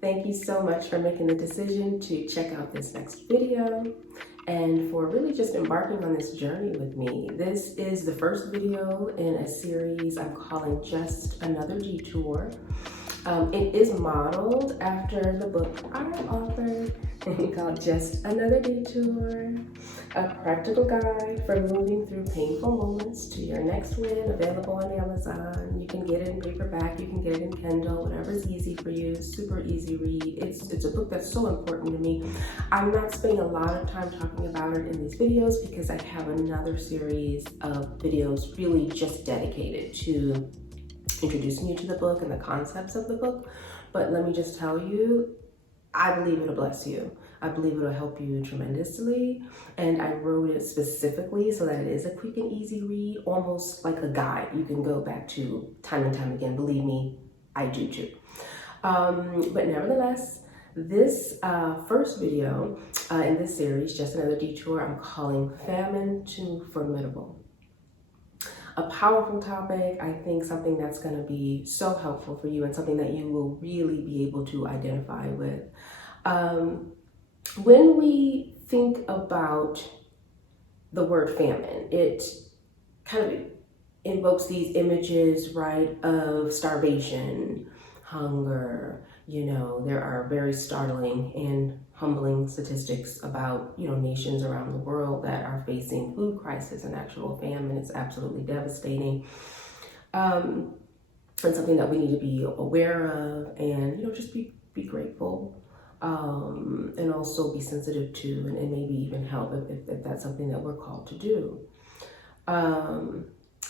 Thank you so much for making the decision to check out this next video and for really just embarking on this journey with me. This is the first video in a series I'm calling Just Another Detour. It is modeled after the book I authored called Just Another Detour, a practical guide for moving through painful moments to your next win, available on Amazon. You can get it in paperback, you can get it in Kindle, whatever's easy for you, super easy read. It's a book that's so important to me. I'm not spending a lot of time talking about it in these videos because I have another series of videos really just dedicated to introducing you to the book and the concepts of the book. But let me just tell you, I believe it'll bless you. I believe it'll help you tremendously. And I wrote it specifically so that it is a quick and easy read, almost like a guide you can go back to time and time again. Believe me, I do too. But nevertheless, this first video in this series, Just Another Detour, I'm calling Famine to Formidable. A powerful topic, I think something that's going to be so helpful for you and something that you will really be able to identify with. When we think about the word famine, it kind of invokes these images, right, of starvation, hunger. You know, there are very startling and humbling statistics about, nations around the world that are facing food crisis and actual famine. It's absolutely devastating. And something that we need to be aware of and, just be grateful. And also be sensitive to and maybe even help if that's something that we're called to do.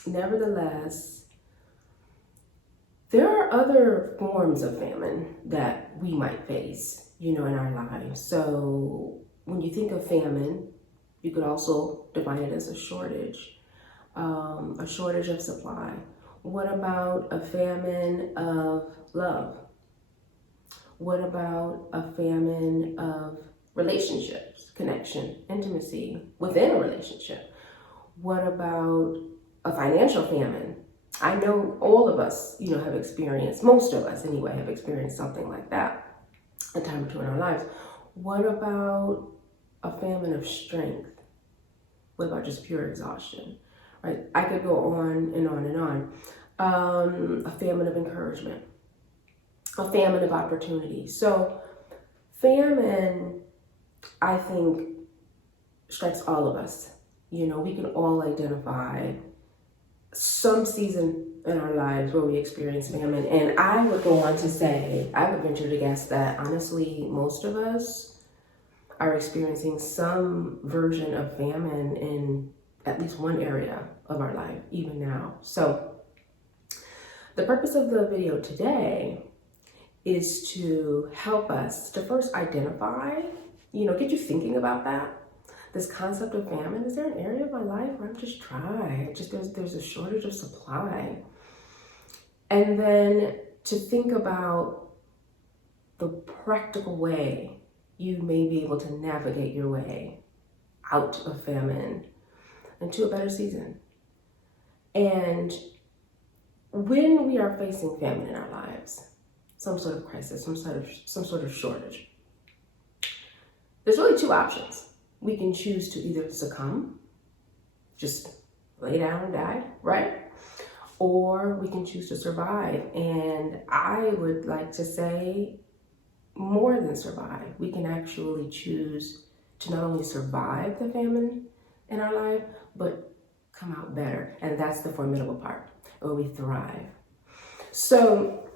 Nevertheless, there are other forms of famine that we might face, in our lives. So when you think of famine, you could also define it as a shortage of supply. What about a famine of love? What about a famine of relationships, connection, intimacy within a relationship? What about a financial famine? I know all of us, have experienced, most of us anyway, have experienced something like that a time or two in our lives. What about a famine of strength? What about just pure exhaustion, right? I could go on and on and on. A famine of encouragement, a famine of opportunity. So famine, I think, strikes all of us. We can all identify some season in our lives where we experience famine. And I would go on to say, I would venture to guess that honestly, most of us are experiencing some version of famine in at least one area of our life, even now. So the purpose of the video today is to help us to first identify, get you thinking about that. This concept of famine, is there an area of my life where I'm just dry? There's a shortage of supply. And then to think about the practical way you may be able to navigate your way out of famine into a better season. And when we are facing famine in our lives, some sort of crisis, some sort of shortage, there's really two options. We can choose to either succumb, just lay down and die, right? Or we can choose to survive. And I would like to say more than survive. We can actually choose to not only survive the famine in our life, but come out better. And that's the formidable part, where we thrive. So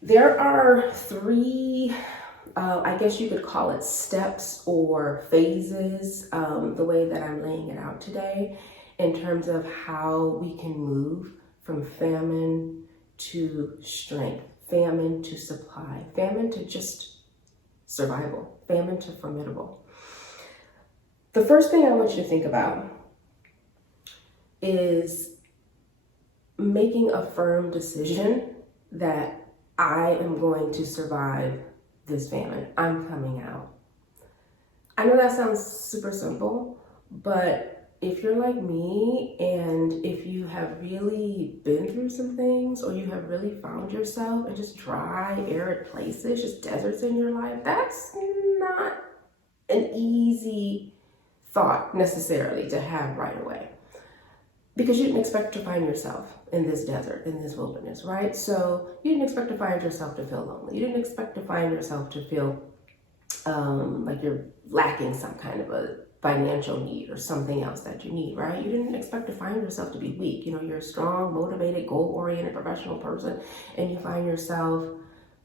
there are three, I guess you could call it steps or phases, the way that I'm laying it out today, in terms of how we can move from famine to strength, famine to supply, famine to just survival, famine to formidable. The first thing I want you to think about is making a firm decision that I am going to survive this famine. I'm coming out. I know that sounds super simple, but if you're like me and if you have really been through some things, or you have really found yourself in just dry, arid places, just deserts in your life, that's not an easy thought necessarily to have right away. Because you didn't expect to find yourself in this desert, in this wilderness, right? So you didn't expect to find yourself to feel lonely. You didn't expect to find yourself to feel like you're lacking some kind of a financial need or something else that you need, right? You didn't expect to find yourself to be weak. You know, you're a strong, motivated, goal-oriented professional person, and you find yourself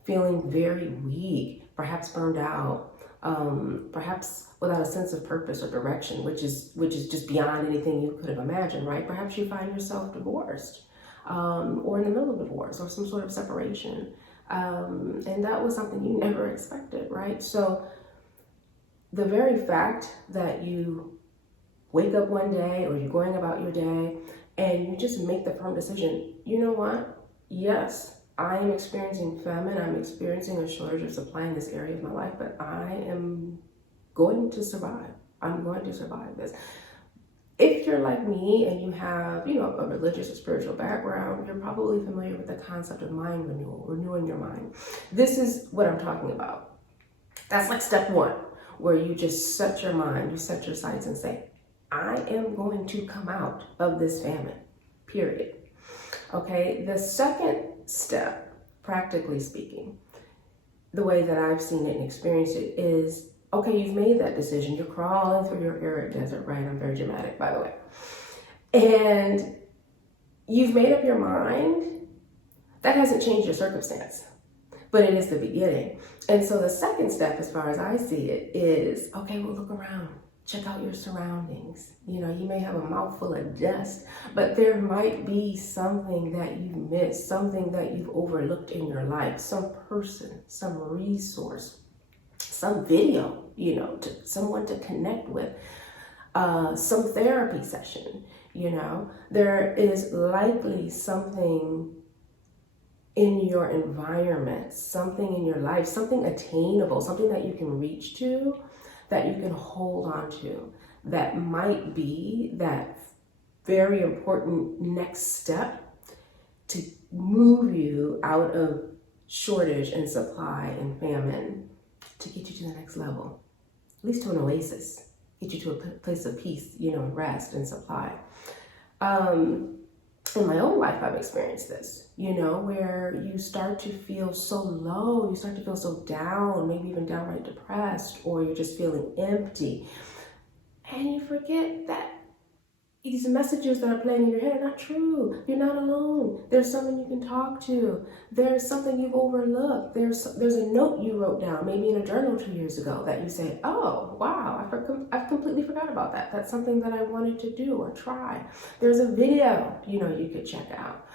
feeling very weak, perhaps burned out, perhaps without a sense of purpose or direction, which is just beyond anything you could have imagined, right? Perhaps you find yourself divorced, or in the middle of divorce, or some sort of separation. And that was something you never expected, right? So the very fact that you wake up one day, or you're going about your day, and you just make the firm decision, you know what? Yes, I am experiencing famine. I'm experiencing a shortage of supply in this area of my life, but I am going to survive. I'm going to survive this. If you're like me and you have, a religious or spiritual background, you're probably familiar with the concept of mind renewal, renewing your mind. This is what I'm talking about. That's like step one, where you just set your mind, you set your sights and say, I am going to come out of this famine, period. Okay, the second step, practically speaking, the way that I've seen it and experienced it is, okay, you've made that decision. You're crawling through your arid desert, right? I'm very dramatic, by the way. And you've made up your mind. That hasn't changed your circumstance, but it is the beginning. And so the second step, as far as I see it, is, okay, well, look around. Check out your surroundings. You may have a mouthful of dust, but there might be something that you missed, something that you've overlooked in your life, some person, some resource, some video, to someone to connect with, some therapy session, there is likely something in your environment, something in your life, something attainable, something that you can reach to, that you can hold on to, that might be that very important next step to move you out of shortage and supply and famine, to get you to the next level, at least to an oasis, get you to a place of peace, rest and supply. In my own life, I've experienced this, where you start to feel so low, you start to feel so down, maybe even downright depressed, or you're just feeling empty. And you forget that these messages that are playing in your head are not true. You're not alone. There's someone you can talk to. There's something you've overlooked. There's a note you wrote down, maybe in a journal 2 years ago, that you say, oh, wow, I've completely forgot about that. That's something that I wanted to do or try. There's a video, you could check out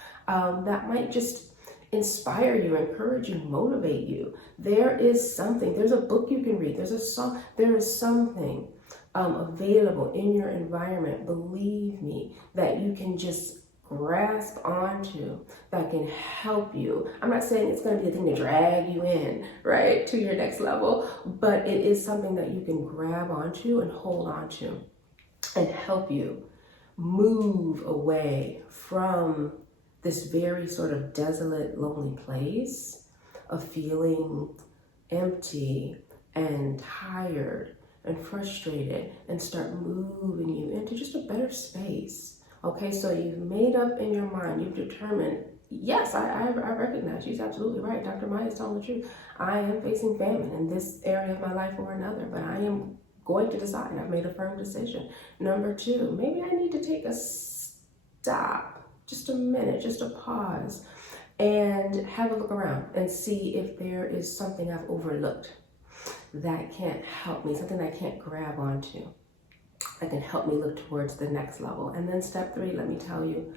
that might just inspire you, encourage you, motivate you. There is something. There's a book you can read. There's a song. There is something available in your environment, believe me, that you can just grasp onto, that can help you. I'm not saying it's going to be the thing to drag you in, right, to your next level, but it is something that you can grab onto and hold onto and help you move away from this very sort of desolate, lonely place of feeling empty and tired and frustrated, and start moving you into just a better space. Okay, so you've made up in your mind, you've determined, yes, I recognize, she's absolutely right. Dr. Maya is telling the truth. I am facing famine in this area of my life or another, but I am going to decide. I've made a firm decision. Number two, maybe I need to take a stop, just a minute, just a pause, and have a look around and see if there is something I've overlooked that can't help me, something I can't grab onto, that can help me look towards the next level. And then step three, let me tell you,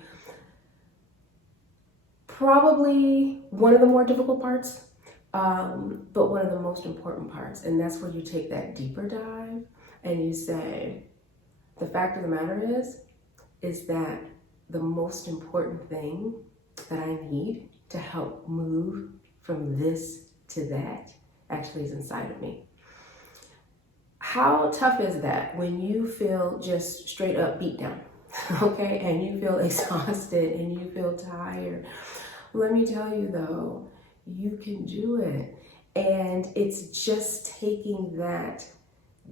probably one of the more difficult parts, but one of the most important parts. And that's where you take that deeper dive and you say, the fact of the matter is that the most important thing that I need to help move from this to that actually is inside of me. how tough is that when you feel just straight up beat down, okay, and you feel exhausted and you feel tired? Let me tell you though, you can do it. And it's just taking that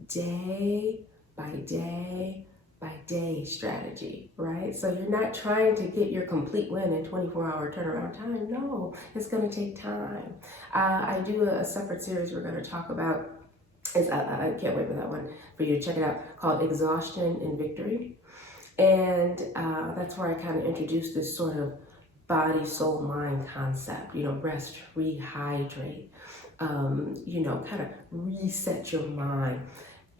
day by day by day strategy, right? So you're not trying to get your complete win in 24-hour turnaround time. No, it's going to take time. I do a separate series we're going to talk about. I can't wait for that one for you to check it out, called Exhaustion and Victory. And that's where I kind of introduce this sort of body, soul, mind concept, rest, rehydrate, kind of reset your mind.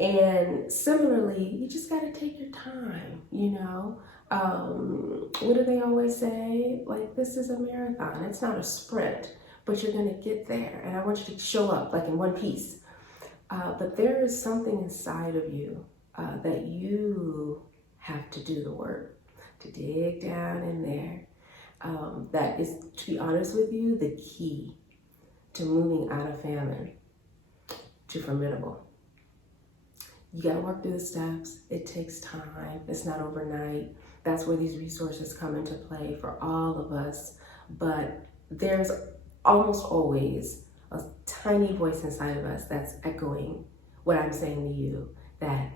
And similarly, you just got to take your time, What do they always say? Like, this is a marathon. It's not a sprint, but you're going to get there. And I want you to show up like in one piece. But there is something inside of you that you have to do the work, to dig down in there. That is, to be honest with you, the key to moving out of famine to formidable. You got to work through the steps. It takes time. It's not overnight. That's where these resources come into play for all of us. But there's almost always a tiny voice inside of us that's echoing what I'm saying to you, that,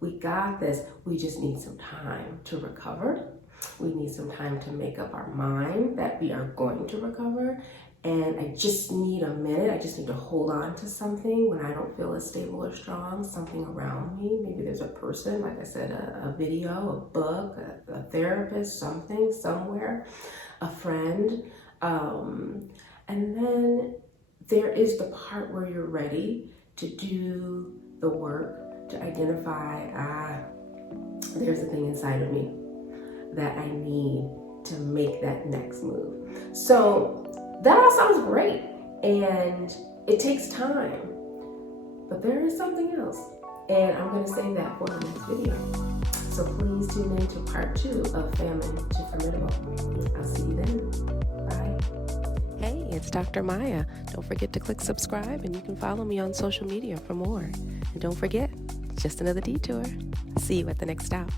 we got this. We just need some time to recover. We need some time to make up our mind that we are going to recover. And I just need a minute. I just need to hold on to something when I don't feel as stable or strong, something around me. Maybe there's a person, like I said, a video, a book, a therapist, something, somewhere, a friend. And then there is the part where you're ready to do the work, to identify, there's a thing inside of me that I need to make that next move. So that all sounds great, and it takes time, but there is something else, and I'm going to save that for the next video. So please tune in to part 2 of Famine to Formidable. I'll see you then. Bye. Hey, it's Dr. Maya. Don't forget to click subscribe, and you can follow me on social media for more. And don't forget, just another detour. See you at the next stop.